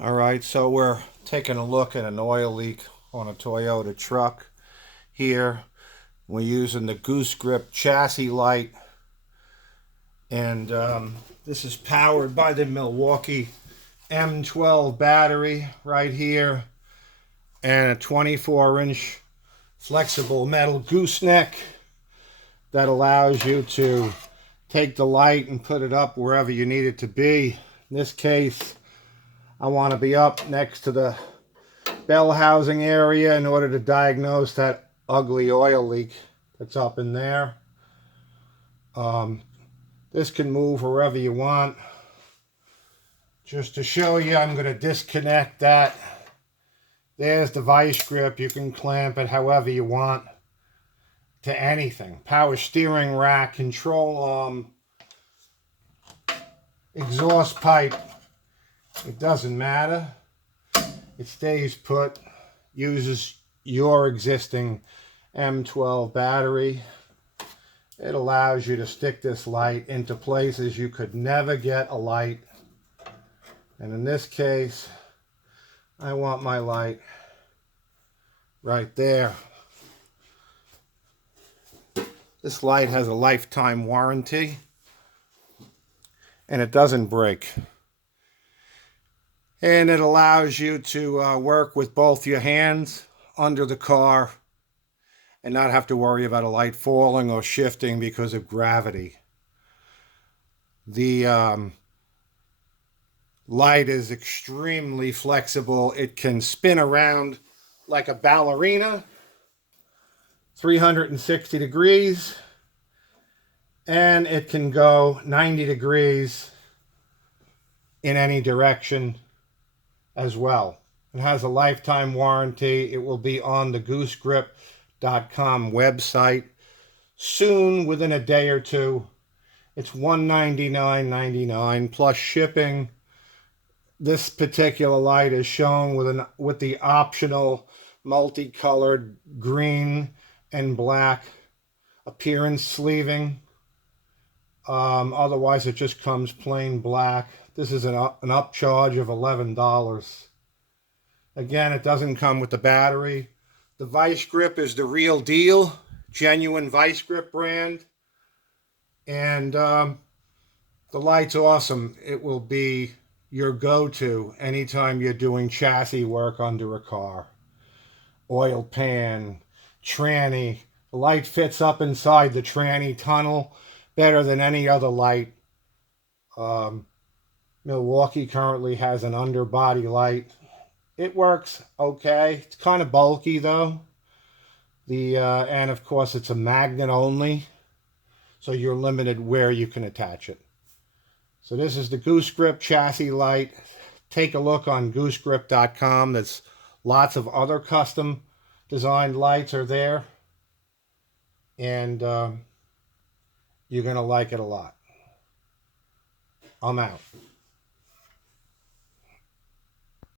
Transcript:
Alright, so we're taking a look at an oil leak on a Toyota truck here. We're using the Goose-Grip chassis light, and this is powered by the Milwaukee M12 battery right here, and a 24-inch flexible metal gooseneck that allows you to take the light and put it up wherever you need it to be. In this case, I want to be up next to the bell housing area in order to diagnose that ugly oil leak that's up in there. This can move wherever you want. Just to show you, I'm going to disconnect that. There's the vice grip. You can clamp it however you want to anything. Power steering rack, control arm, exhaust pipe. It doesn't matter. It stays put. Uses your existing M12 battery. It allows you to stick this light into places you could never get a light. And in this case, I want my light right there. This light has a lifetime warranty, and it doesn't break. And it allows you to work with both your hands under the car and not have to worry about a light falling or shifting because of gravity. The light is extremely flexible. It can spin around like a ballerina, 360 degrees, and it can go 90 degrees in any direction as well. It has a lifetime warranty. It will be on the Goose-Grip.com website soon, within a day or two. It's $199.99 plus shipping. This particular light is shown with the optional multicolored green and black appearance sleeving. Otherwise, it just comes plain black. This is an upcharge of $11. Again, it doesn't come with the battery. The vice grip is the real deal, genuine vice grip brand. And the light's awesome. It will be your go-to anytime you're doing chassis work under a car. Oil pan, tranny. The light fits up inside the tranny tunnel better than any other light. Milwaukee currently has an underbody light. It works okay. It's kind of bulky though. And of course it's a magnet only, so you're limited where you can attach it. So this is the Goose-Grip chassis light. Take a look on goosegrip.com. There's lots of other custom designed lights are there, and you're going to like it a lot. I'm out.